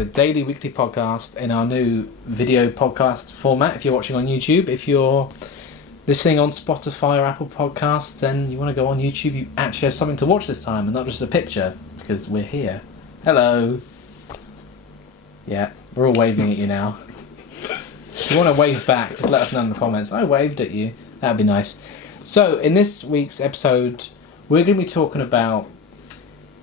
the daily weekly podcast in our new video podcast format. If you're watching on YouTube, if you're listening on Spotify or Apple Podcasts, then you want to go on YouTube, you actually have something to watch this time and not just a picture, because we're here. Hello. Yeah, we're all waving at you now. If you want to wave back, just let us know in the comments. I waved at you. That'd be nice. So, in this week's episode, we're going to be talking about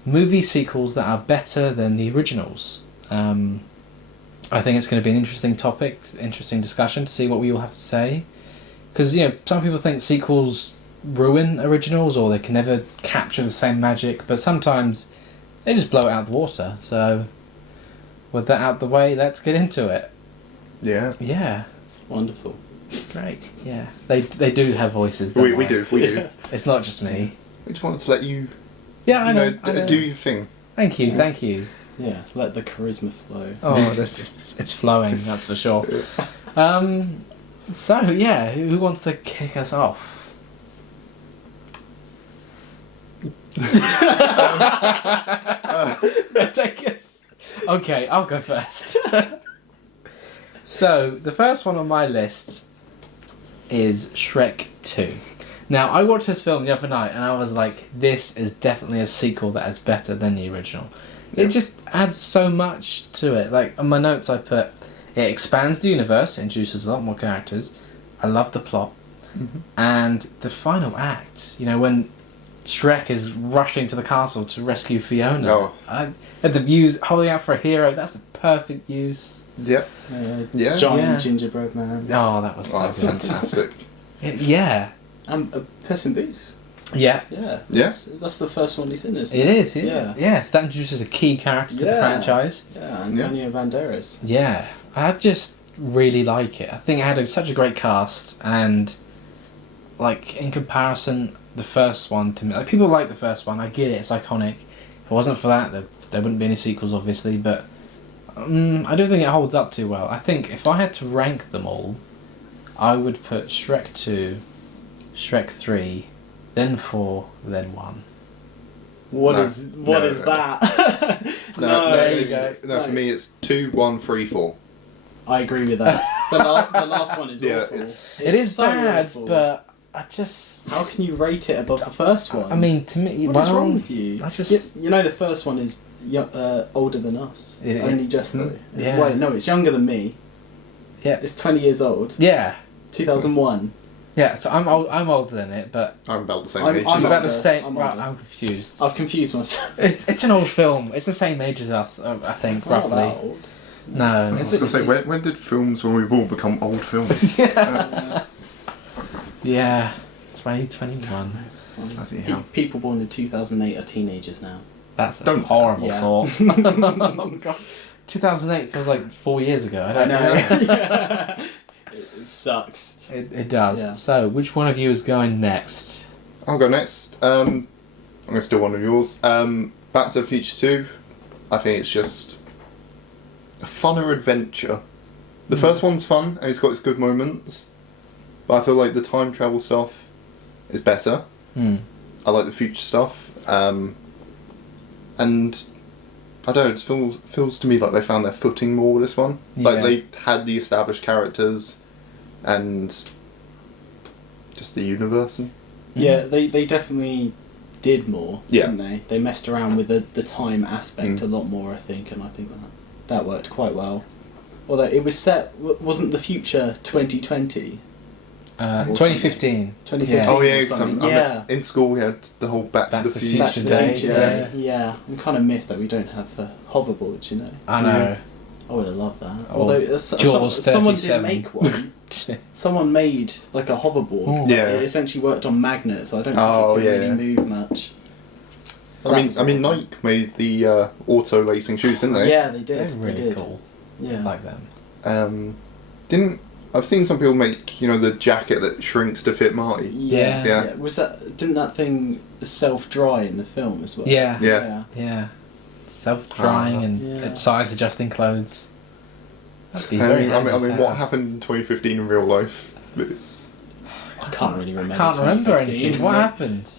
movie sequels that are better than the originals. I think it's going to be an interesting topic, interesting discussion to see what we all have to say. Because, some people think sequels ruin originals or they can never capture the same magic, but sometimes they just blow it out the water. So, with that out the way, let's get into it. Yeah. Yeah. Wonderful. Great, yeah. They do have voices, We do. It's not just me. We just wanted to let you, Yeah, I know. do your thing. Thank you. Yeah, let the charisma flow. Oh, it's flowing, that's for sure. So, yeah, who wants to kick us off? Take us. Okay, I'll go first. So, the first one on my list is Shrek 2. Now, I watched this film the other night and I was like, this is definitely a sequel that is better than the original. Yeah. It just adds so much to it. Like, on my notes I put, it expands the universe, introduces a lot more characters. I love the plot. Mm-hmm. And the final act, when Shrek is rushing to the castle to rescue Fiona. Oh. And the views, holding out for a hero, that's the perfect use. Yeah. Yeah. Giant gingerbread man. Oh, that was so That's good. fantastic. Yeah. Puss in Boots. Yeah. Yeah. Yeah. That's the first one he's in, isn't It is, Yeah. Yes, that introduces a key character to the franchise. Yeah, Antonio Banderas. Yeah. I just really like it. I think it had such a great cast, and in comparison, the first one to me, people like the first one, I get it, it's iconic. If it wasn't for that, there wouldn't be any sequels, obviously, but I don't think it holds up too well. I think if I had to rank them all, I would put Shrek 2, Shrek 3, then 4, then 1. What is that? No, there you go. No, for me it's 2, 1, 3, 4. I agree with that. The last one is awful. It is so bad, awful. but I just... How can you rate it above the first one? I mean, to me... What is wrong with you? I just... the first one is older than us. Only just though. Yeah. Wait, no, it's younger than me. Yeah. It's 20 years old. Yeah. 2001. Yeah, so I'm older than it, but... I'm about the same I'm age. I'm about older. the same... I'm Right, older. I'm confused. I've confused myself. It's an old film. It's the same age as us, I think, Not roughly. that old. No. I was going to say, when did films when we were born become old films? Yeah. 2021. Bloody hell. People born in 2008 are teenagers now. That's a Don't say horrible that. thought. Oh, God. 2008 feels like 4 years ago. I don't know. Yeah. It sucks. It does. Yeah. So, which one of you is going next? I'll go next. I'm going to steal one of yours. Back to the Future 2. I think it's just a funner adventure. The first one's fun and it's got its good moments, but I feel like the time travel stuff is better. I like the future stuff, and I don't know, it feels to me like they found their footing more with this one. Like they had the established characters and just the universe. Yeah, they definitely did more, Yeah. didn't they? They messed around with the time aspect a lot more, I think, and I think that worked quite well. Although it was set, wasn't the future 2020? 2015. 2015. Yeah. Oh yeah, Yeah. in school we had the whole Back to the Future Back to the Day, Future. yeah. Yeah. I'm kind of miffed that we don't have hoverboards, I know. I would have loved that. Or Although Jaws someone 37. did make one. Someone made like a hoverboard. Yeah. It essentially worked on magnets, so I don't think it could really move much. I mean Nike made the auto lacing shoes, didn't they? Yeah, they did. They're really cool. Yeah. I like them. I've seen some people make, the jacket that shrinks to fit Marty. Yeah. Yeah. Didn't that thing self-dry in the film as well? Yeah. Yeah. Yeah. Self-drying and Yeah. size adjusting clothes. That'd be very I dangerous mean, to what have. happened in 2015 in real life? It's... I can't really remember. I can't remember 2015. anything. What happened?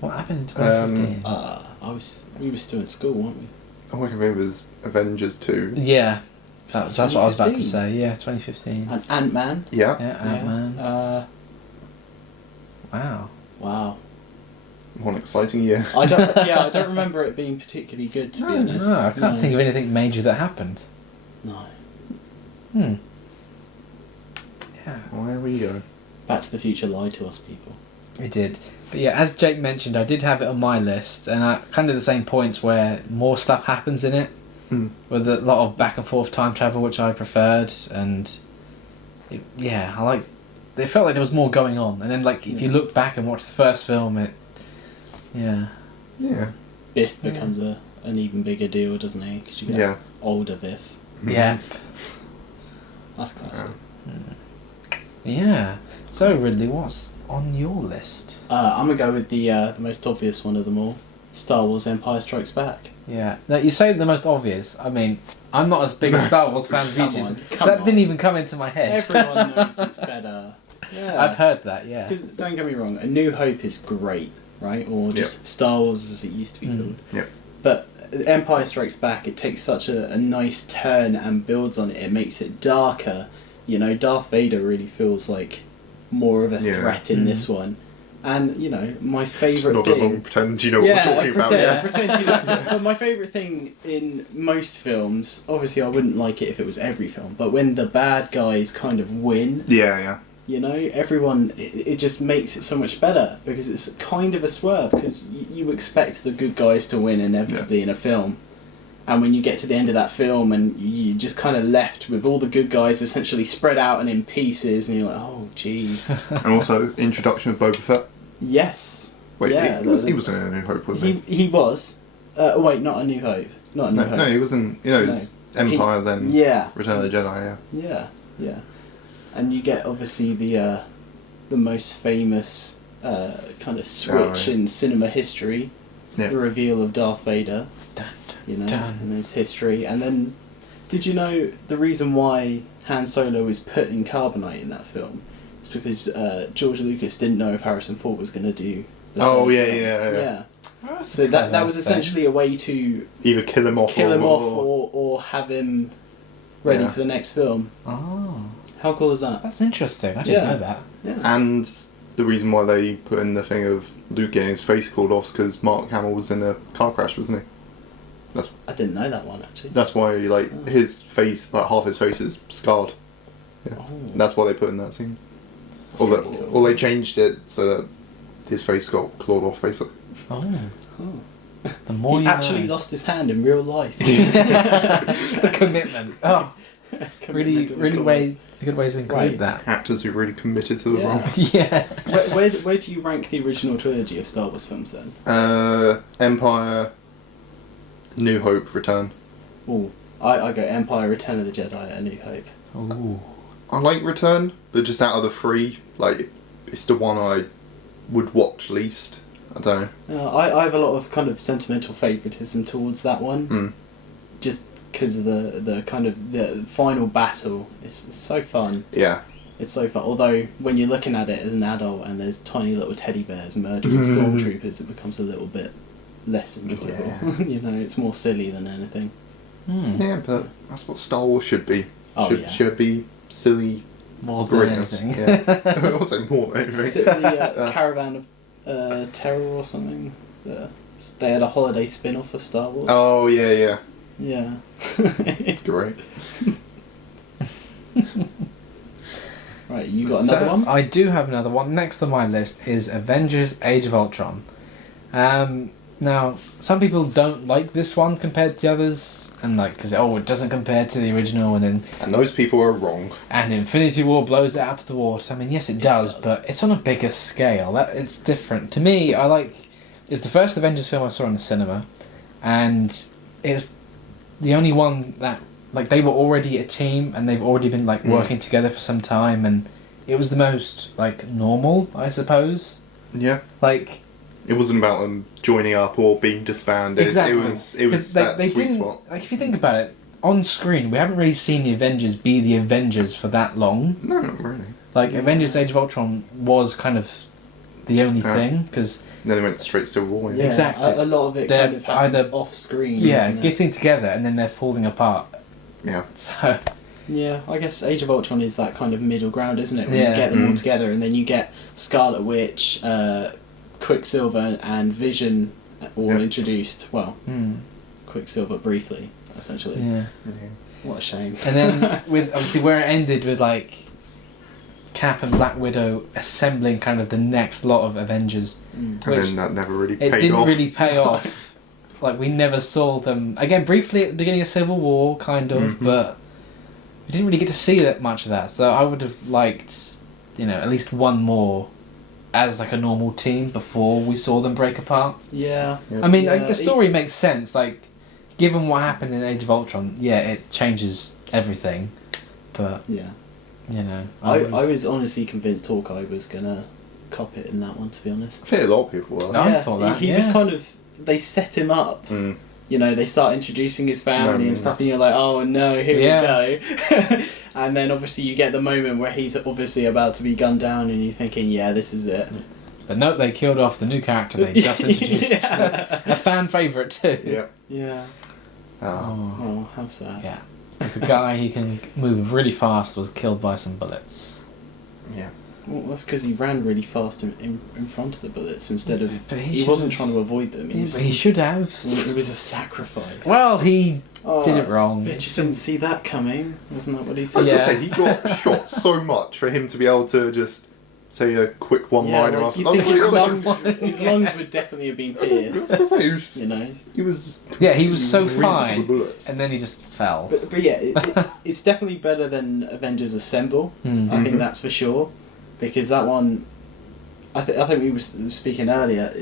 What happened in 2015? We were still in school, weren't we? All I can remember is Avengers 2. Yeah. That's what I was about to 2015. say. Yeah, 2015. And Ant-Man. Yeah. Yeah, Ant-Man. Wow. Wow. One exciting year. I don't remember it being particularly good, to be honest. No, I can't think of anything major that happened. No. Yeah. Well, there we go. Back to the Future lied to us, people. It did. But yeah, as Jake mentioned, I did have it on my list, and I kind of the same points where more stuff happens in it, with a lot of back and forth time travel, which I preferred, and it felt like there was more going on. And then, like, if you look back and watch the first film, Yeah. Biff becomes an even bigger deal, doesn't he? Because you get older Biff. Yeah. That's classic. Yeah. So, Ridley, what's on your list? I'm going to go with the most obvious one of them all. Star Wars Empire Strikes Back. Yeah. Now, you say the most obvious. I mean, I'm not as big a Star Wars fan as you two. That didn't even come into my head. Everyone knows it's better. Yeah. I've heard that, yeah. Because, don't get me wrong, A New Hope is great, right? Or just Star Wars as it used to be called. Yep. But Empire Strikes Back, it takes such a nice turn and builds on it. It makes it darker. You know, Darth Vader really feels like more of a threat in this one. And, you know, my favourite thing... Not pretend you know what we're talking about. Pretend you know. But my favourite thing in most films, obviously I wouldn't like it if it was every film, but when the bad guys kind of win... Yeah. You know, everyone, it just makes it so much better, because it's kind of a swerve, because you expect the good guys to win inevitably in a film. And when you get to the end of that film and you're just kind of left with all the good guys essentially spread out and in pieces, and you're like, oh, jeez. And also, introduction of Boba Fett. Yes. Wait, yeah, he was in A New Hope, wasn't he? He was. Wait, not A New Hope. Not A New Hope. No, he wasn't. You know, it was Empire, then Return of the Jedi, Yeah. And you get, obviously, the most famous kind of switch in cinema history. Yeah. The reveal of Darth Vader. You know, and his history. And then, did you know the reason why Han Solo is put in carbonite in that film? It's because George Lucas didn't know if Harrison Ford was going to do the Oh, third yeah. film. Oh, so that was essentially a way to either kill him off or have him ready for the next film. Oh. How cool is that? That's interesting. I didn't know that. Yeah. And the reason why they put in the thing of Luke getting his face clawed off is because Mark Hamill was in a car crash, wasn't he? I didn't know that one, actually. That's why, his face, half his face is scarred. Yeah. Oh. That's why they put in that scene. Or they changed it so that his face got clawed off, basically. Oh. The more he you actually know. lost his hand in real life. The commitment. Oh. Really good way to include that. Actors who really committed to the role. Yeah. Where do you rank the original trilogy of Star Wars films then? Empire, New Hope, Return. Ooh, I go Empire, Return of the Jedi, A New Hope. Ooh. I like Return, but just out of the three, it's the one I would watch least. I don't know. I have a lot of kind of sentimental favouritism towards that one. Just because of the kind of the final battle. It's so fun. Yeah. It's so fun. Although, when you're looking at it as an adult and there's tiny little teddy bears murdering stormtroopers, it becomes a little bit less enjoyable. Yeah. You know, it's more silly than anything. Yeah, but that's what Star Wars should be. Oh, should be silly More than greatness. anything. Yeah. I won't say more than anything. Is it the Caravan of Terror or something? They had a holiday spin-off of Star Wars. Oh, yeah. Yeah. Great. Right, you got another one? I do have another one. Next on my list is Avengers Age of Ultron. Now, some people don't like this one compared to the others, and because it doesn't compare to the original, and those people are wrong. And Infinity War blows it out of the water. I mean, yes, it does, but it's on a bigger scale. It's different. To me, it's the first Avengers film I saw in the cinema, and it's the only one that they were already a team, and they've already been working together for some time, and it was the most normal, I suppose. Yeah. It wasn't about them joining up or being disbanded. Exactly. It was that sweet spot. If you think about it, on screen, we haven't really seen the Avengers be the Avengers for that long. No, not really. Avengers Age of Ultron was kind of the only thing, because then they went straight to Civil War. Yeah, Exactly. A lot of it They're kind of happens either- off screen. yeah, isn't it? getting together and then they're falling apart. Yeah. So Yeah, I guess Age of Ultron is that kind of middle ground, isn't it? When Yeah. you get them all together, and then you get Scarlet Witch, Quicksilver, and Vision all introduced. Well, Quicksilver briefly, essentially. yeah. What a shame. And then with obviously where it ended with like Cap and Black Widow assembling kind of the next lot of Avengers, And which then that never really it paid didn't off. really pay off. Like we never saw them again briefly at the beginning of Civil War, kind of, but we didn't really get to see that much of that. So I would have liked, at least one more as like a normal team before we saw them break apart. Yeah. I mean, Yeah, like, the story makes sense. Like, given what happened in Age of Ultron, yeah, it changes everything. But Yeah. I I was honestly convinced Hawkeye was gonna cop it in that one, to be I honest. think a lot of people were. No. I thought that, He was yeah. kind of... They set him up. Mm. They start introducing his family No, and stuff, and you're like, oh no, here Yeah. we go. And then obviously you get the moment where he's obviously about to be gunned down, and you're thinking, yeah, this is it. But nope, they killed off the new character they just introduced. Yeah. A fan favourite too. Yeah. Yeah. Oh. Oh, how sad. Yeah. There's a guy who can move really fast was killed by some bullets. Yeah. Well, that's because he ran really fast in front of the bullets instead of... But He wasn't trying to avoid them. Yeah, but he should have. It was a sacrifice. Well, he Oh, did it wrong. Bet you didn't see that coming. Wasn't that what he I said? was Yeah. going to say, he got shot so much for him to be able to just say a quick one-liner like, after. you I was think his, like, lungs, his lungs would definitely have been pierced. I was like, he was, You know. Yeah, he was so reams fine, with bullets. and then he just fell. But yeah, it's definitely better than Avengers Assemble. I think that's for sure, because that one, I think we were speaking earlier.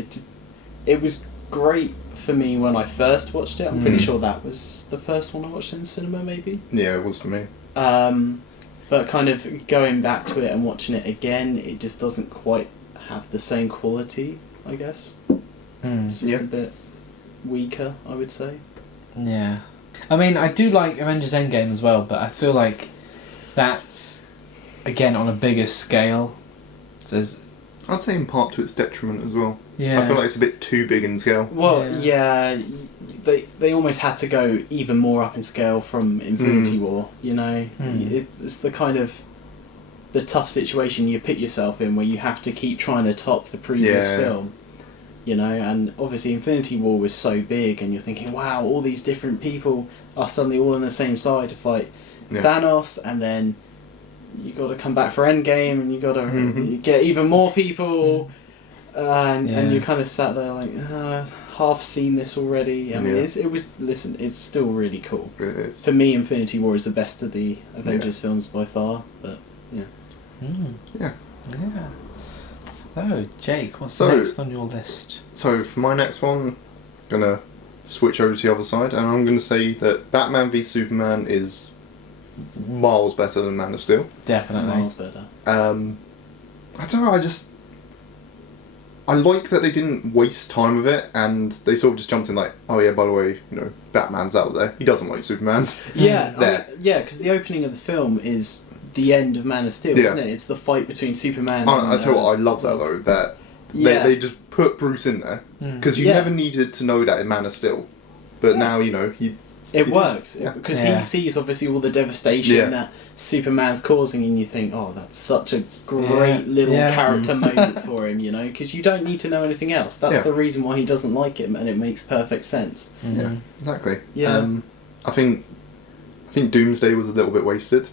It was great for me when I first watched it. I'm pretty sure that was the first one I watched in the cinema, maybe. Yeah, it was for me. But kind of going back to it and watching it again, it just doesn't quite have the same quality, I guess. It's just a bit weaker, I would say. Yeah. I mean, I do like Avengers Endgame as well, but I feel like that's, again, on a bigger scale. There's, I'd say in part to its detriment as well. yeah. I feel like it's a bit too big in scale. Well, yeah, they almost had to go even more up in scale from Infinity War, It's the kind of the tough situation you put yourself in where you have to keep trying to top the previous film, and obviously Infinity War was so big and you're thinking, wow, all these different people are suddenly all on the same side to fight Thanos, and then you got to come back for Endgame and you got to get even more people. And you kind of sat there like, half seen this already. I mean, it's still really cool. It's, For me, Infinity War is the best of the Avengers films by far. But yeah. Yeah. So, Jake, what's So- next on your list? So for my next one, I'm gonna switch over to the other side, and I'm gonna say that Batman v Superman is miles better than Man of Steel. Definitely. Miles better. I don't know. I like that they didn't waste time with it, and they sort of just jumped in like, oh yeah, by the way, Batman's out there. He doesn't like Superman. Yeah, There. because the opening of the film is the end of Man of Steel, isn't it? It's the fight between Superman. I tell you what, I love that though. That they just put Bruce in there because you never needed to know that in Man of Steel, but now It works because Yeah. he sees obviously all the devastation that Superman's causing, and you think, oh, that's such a great little character moment for him, because you don't need to know anything else. That's the reason why he doesn't like him, and it makes perfect sense. Yeah, exactly. Yeah. I think Doomsday was a little bit wasted.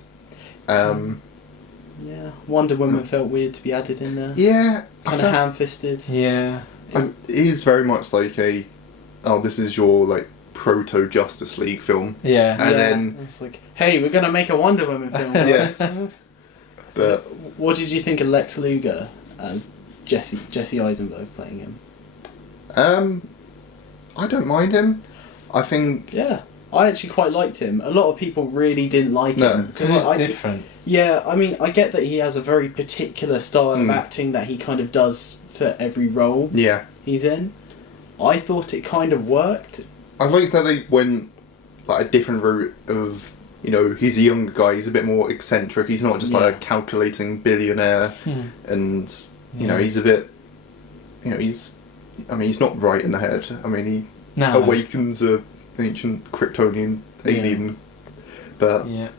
Yeah, Wonder Woman felt weird to be added in there. Yeah, Kind of ham-fisted. Yeah. It is very much like this is your like proto Justice League film. Yeah. And then it's like, hey, we're gonna make a Wonder Woman film. Yeah. right? But What did you think of Lex Luger as Jesse Eisenberg playing him? I don't mind him. I think Yeah, I actually quite liked him. A lot of people really didn't like him Because he's different. Yeah, I mean, I get that he has a very particular style of acting that he kind of does for every role he's in. I thought it kind of worked. I like that they went like a different route of, he's a younger guy, he's a bit more eccentric, he's not just like a calculating billionaire, and, he's a bit he's not right in the head. I mean, he No. awakens a ancient Kryptonian alien, but Yeah.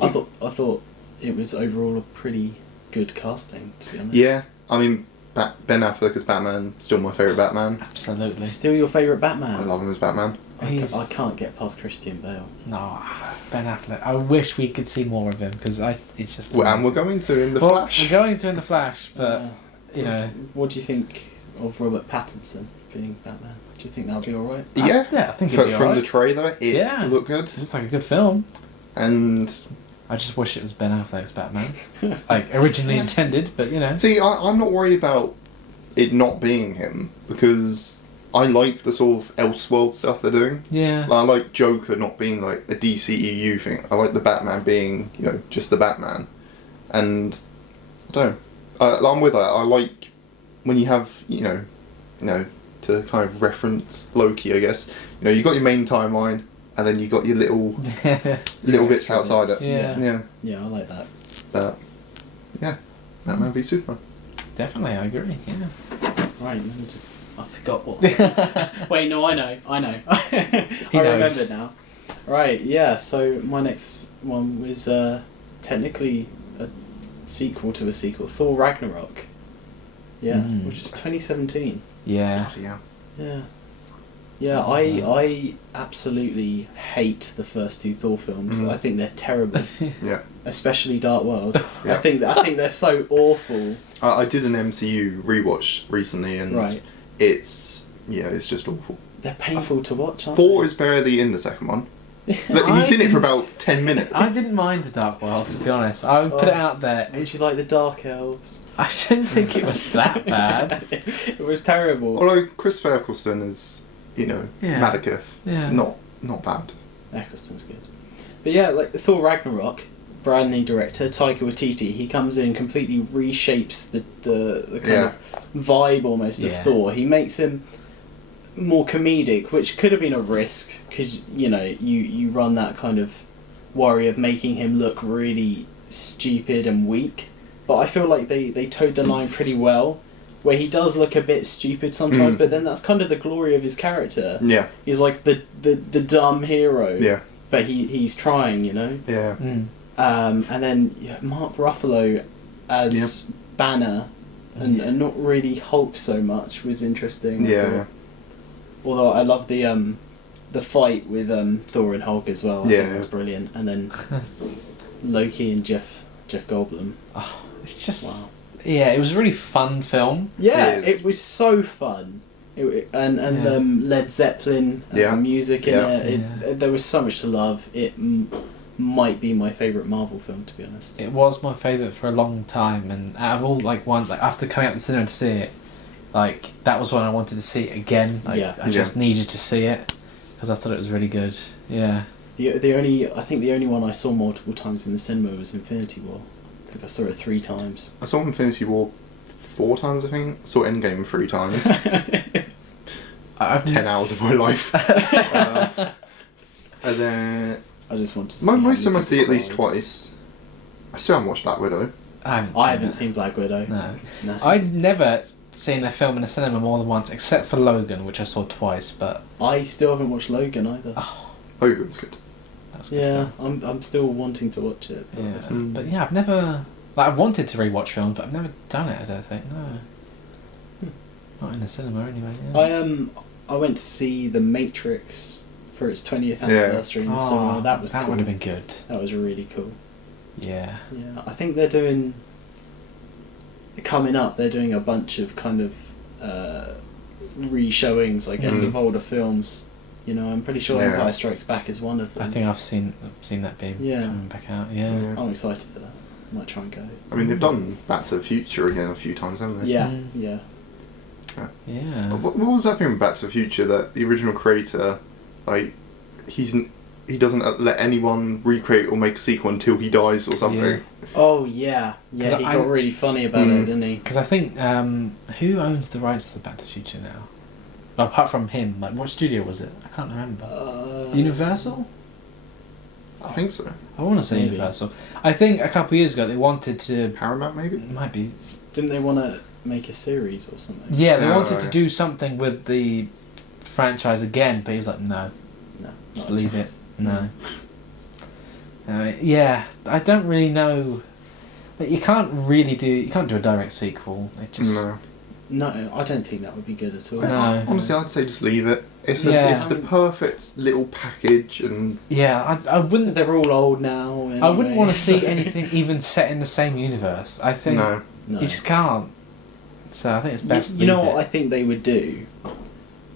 I thought it was overall a pretty good casting, to be honest. yeah, I mean, Ben Affleck as Batman, still my favourite Batman. Absolutely. Still your favourite Batman? I love him as Batman. I can't get past Christian Bale. No, Ben Affleck. I wish we could see more of him because it's just. Well, and we're amazing. going to in the Well, Flash. We're going to in the Flash, but you know. What do you think of Robert Pattinson being Batman? Do you think that'll be alright? Yeah, I think it'd be from alright. the trailer, it looked good, It's like a good film. and I just wish it was Ben Affleck's Batman, like originally intended. But you know. see, I'm not worried about it not being him because I like the sort of Elseworld stuff they're doing. Yeah. I like Joker not being like a DCEU thing. I like the Batman being, just the Batman. And I don't know. I'm with that. I like when you have, to kind of reference Loki, I guess. You got your main timeline, and then you got your little bits outside it. Yeah. Yeah, I like that. But yeah, Batman v Superman. Definitely, I agree. Yeah. Right, let me just... I forgot what... Wait, no, I know. I remember now. Right, yeah, so my next one was technically a sequel to a sequel. Thor Ragnarok. Yeah, which is 2017. Yeah. Yeah. Yeah. Yeah, I absolutely hate the first two Thor films. I think they're terrible. Yeah. Especially Dark World. Yeah. I think they're so awful. I did an MCU rewatch recently, and Right. it's just awful. They're painful to watch, aren't Thor is barely in the second one. He's in it for about 10 minutes. I didn't mind the Dark World, to be honest. I would put it out there. they? Would you like the Dark Elves? I didn't think it was that bad. It was terrible. Although Chris Eccleston is, Malekith. Yeah. Not bad. Eccleston's good. But yeah, like Thor Ragnarok, brand new director, Taika Waititi, he comes in and completely reshapes the kind of vibe almost of Thor. He makes him more comedic, which could have been a risk, because, you run that kind of worry of making him look really stupid and weak. But I feel like they towed the line pretty well, where he does look a bit stupid sometimes, but then that's kind of the glory of his character. Yeah. He's like the dumb hero. Yeah. But he's trying, Yeah. And then Mark Ruffalo as Banner, and not really Hulk so much was interesting. Yeah. Although I love the fight with Thor and Hulk as well. I think that was brilliant. And then Loki and Jeff Goldblum. Oh, it's just... Wow. Yeah, it was a really fun film. Yeah, it was so fun. And Led Zeppelin as the music in it. There was so much to love. It might be my favourite Marvel film, to be honest. It was my favourite for a long time, and out of all, after coming out the cinema to see it, that was when I wanted to see it again. I just needed to see it, because I thought it was really good. Yeah. I think the only one I saw multiple times in the cinema was Infinity War. I think I saw it 3 times. I saw Infinity War 4 times, I think. I saw Endgame 3 times. 10 hours of my life. And then... I just want to see... Most of them I see at least twice. I still haven't watched Black Widow. I haven't seen Black Widow. No. I've never seen a film in the cinema more than once, except for Logan, which I saw twice, but... I still haven't watched Logan either. Logan's good. That's good film. I'm still wanting to watch it. But yeah, I've never... I've wanted to rewatch films, but I've never done it, I don't think, no. Not in the cinema, anyway. Yeah. I went to see The Matrix for its 20th anniversary in the cinema. That was that cool. would have been good. That was really cool. Yeah. Yeah, I think they're doing... Coming up, they're doing a bunch of kind of re-showings, I guess, of older films. I'm pretty sure Empire Strikes Back is one of them. I think I've seen that being coming back out, yeah. I'm excited for that. I might try and go. I mean, they've done Back to the Future again a few times, haven't they? Yeah, Yeah. What was that thing with Back to the Future, that the original creator, he doesn't let anyone recreate or make a sequel until he dies or something? Yeah. Oh, yeah. Yeah, he got really funny about it, didn't he? Because I think, who owns the rights to Back to the Future now? Well, apart from him, what studio was it? I can't remember. Universal? I think so. I want to say Universal. I think a couple of years ago they wanted to... Paramount, maybe? It might be. Didn't they want to make a series or something. Yeah, they Oh, wanted to right. do something with the franchise again, but he was like, no, No, just not a leave it. chance. No. Yeah, I don't really know. But you can't do a direct sequel. It just No. No, I don't think that would be good at all. No. Honestly, I'd say just leave it. It's Yeah. it's the perfect little package, and yeah, I wouldn't. They're all old now. Anyway. I wouldn't want to see anything even set in the same universe. I think no. No. you just can't. So I think it's best. You know leave what it. I think they would do?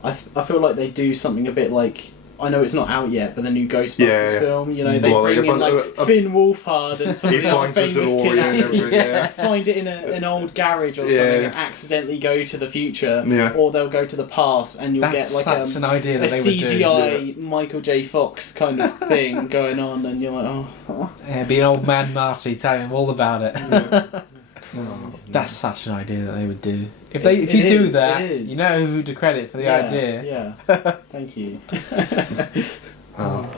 I feel like they do something a bit like, I know it's not out yet, but the new Ghostbusters Yeah. film, you know, they Well, bring like in like a- Finn Wolfhard and some He of the other finds a famous DeLorean kid and actors. everything, yeah. Find it in an old garage or Yeah. something and accidentally go to the future, Yeah. or they'll go to the past and you'll That's get like such an idea a that they would do. CGI Michael J. Fox kind of thing going on, and you're like, oh. Yeah, be an old man Marty telling him all about it. Yeah. That's such an idea that they would do. If It you do is, that, it is. you know who to credit for the idea. Yeah, thank you. Oh.